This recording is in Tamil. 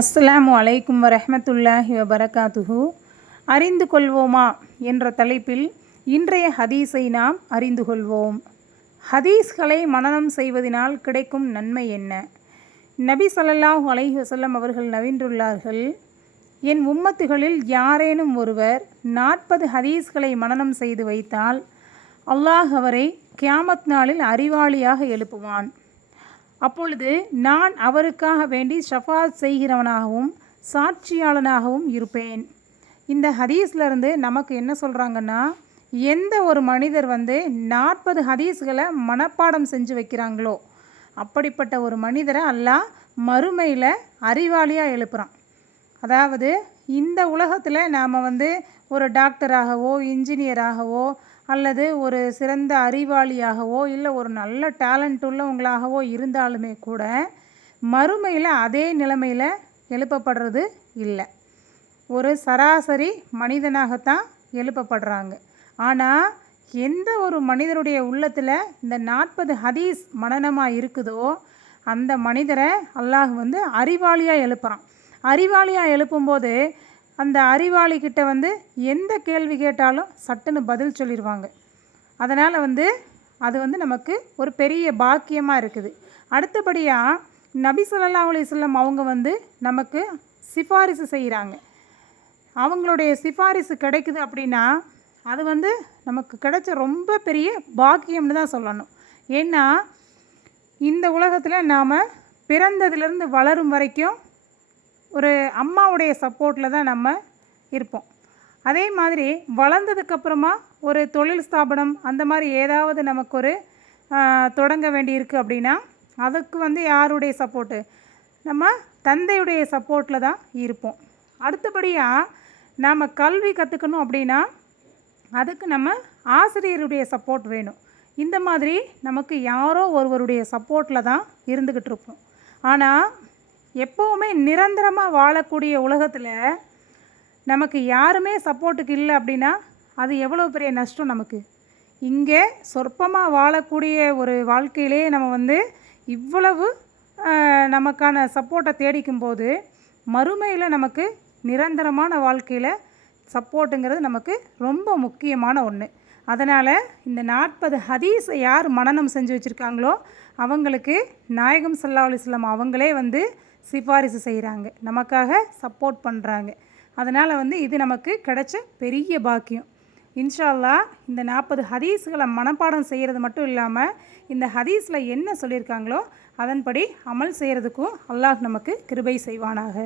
அஸ்லாம் அலைக்கும் வரமத்துல்லாஹி வபரகாத்துஹு. அறிந்து கொள்வோமா என்ற தலைப்பில் இன்றைய ஹதீஸை நாம் அறிந்து கொள்வோம். ஹதீஸ்களை மனனம் செய்வதனால் கிடைக்கும் நன்மை என்ன? நபி ஸல்லல்லாஹு அலைஹி வசல்லம் அவர்கள் நவின்றுள்ளார்கள் என் உம்மத்துகளில் யாரேனும் ஒருவர் நாற்பது ஹதீஸ்களை மனனம் செய்து வைத்தால் அல்லாஹ் அவரை கியாமத் நாளில் அறிவாளியாக எழுப்புவான். அப்பொழுது நான் அவருக்காக வேண்டி ஷஃபாத் செய்கிறவனாகவும் சாட்சியாளனாகவும் இருப்பேன். இந்த ஹதீஸ்லேருந்து நமக்கு என்ன சொல்கிறாங்கன்னா எந்த ஒரு மனிதர் வந்து நாற்பது ஹதீஸ்களை மனப்பாடம் செஞ்சு வைக்கிறாங்களோ அப்படிப்பட்ட ஒரு மனிதரை அல்லாஹ் மறுமையில் அறிவாளியாக எழுப்புகிறான் அதாவது இந்த உலகத்தில் நாம் வந்து ஒரு டாக்டராகவோ இன்ஜினியராகவோ அல்லது ஒரு சிறந்த அறிவாளியாகவோ இல்லை ஒரு நல்ல டேலண்ட் உள்ளவங்களாகவோ இருந்தாலுமே கூட மறுமையில் அதே நிலைமையில் எழுப்பப்படுறது இல்லை. ஒரு சராசரி மனிதனாகத்தான் எழுப்பப்படுறாங்க. ஆனால் எந்த ஒரு மனிதருடைய உள்ளத்தில் இந்த நாற்பது ஹதீஸ் மனனமாக இருக்குதோ அந்த மனிதரை அல்லாஹ் வந்து அறிவாளியாக எழுப்புகிறான் அறிவாளியாக எழுப்பும்போது அந்த அறிவாளிக்கிட்ட வந்து எந்த கேள்வி கேட்டாலும் சட்டுன்னு பதில் சொல்லிடுவாங்க அதனால் வந்து அது வந்து நமக்கு ஒரு பெரிய பாக்கியமாக இருக்குது. அடுத்தபடியாக நபி ஸல்லல்லாஹு அலிஸ்லம் அவங்க வந்து நமக்கு சிபாரிசு செய்கிறாங்க அவங்களுடைய சிபாரிசு கிடைக்குது அப்படின்னா அது வந்து நமக்கு கிடைச்ச ரொம்ப பெரிய பாக்கியம்னு தான் சொல்லணும். ஏன்னா இந்த உலகத்தில் நாம் பிறந்ததுலேருந்து வளரும் வரைக்கும் ஒரு அம்மாவுடைய சப்போர்ட்டில் தான் நம்ம இருப்போம். அதே மாதிரி வளர்ந்ததுக்கப்புறமா ஒரு தொழில் ஸ்தாபனம் அந்த மாதிரி ஏதாவது நமக்கு ஒரு தொடங்க வேண்டியிருக்கு அப்படின்னா அதுக்கு வந்து யாருடைய சப்போர்ட்டு? நம்ம தந்தையுடைய சப்போர்ட்டில் தான் இருப்போம். அடுத்தபடியாக நாம் கல்வி கற்றுக்கணும் அப்படின்னா அதுக்கு நம்ம ஆசிரியருடைய சப்போர்ட் வேணும். இந்த மாதிரி நமக்கு யாரோ ஒருவருடைய சப்போர்ட்டில் தான் இருந்துக்கிட்டு இருப்போம். ஆனால் எப்போவுமே நிரந்தரமாக வாழக்கூடிய உலகத்தில் நமக்கு யாருமே சப்போர்ட்டுக்கு இல்லை அப்படின்னா அது எவ்வளோ பெரிய நஷ்டம் நமக்கு? இங்கே சொற்பமாக வாழக்கூடிய ஒரு வாழ்க்கையிலே நம்ம வந்து இவ்வளவு நமக்கான சப்போர்ட்டை தேடிக்கும் போது மறுமையில் நமக்கு நிரந்தரமான வாழ்க்கையில் சப்போர்ட்டுங்கிறது நமக்கு ரொம்ப முக்கியமான ஒன்று அதனால் இந்த நாற்பது ஹதீஸை யார் மனநம் செஞ்சு வச்சுருக்காங்களோ அவங்களுக்கு நாயகம் சல்லா அலிஸ்லாம் அவங்களே வந்து சிபாரிசு செய்கிறாங்க நமக்காக சப்போர்ட் பண்ணுறாங்க அதனால் வந்து இது நமக்கு கிடைச்ச பெரிய பாக்கியம். இன்ஷா அல்லாஹ் இந்த நாற்பது ஹதீஸ்களை மனப்பாடம் செய்கிறது மட்டும் இல்லாமல் இந்த ஹதீஸில் என்ன சொல்லியிருக்காங்களோ அதன்படி அமல் செய்கிறதுக்கும் அல்லாஹ் நமக்கு கிருபை செய்வானாக.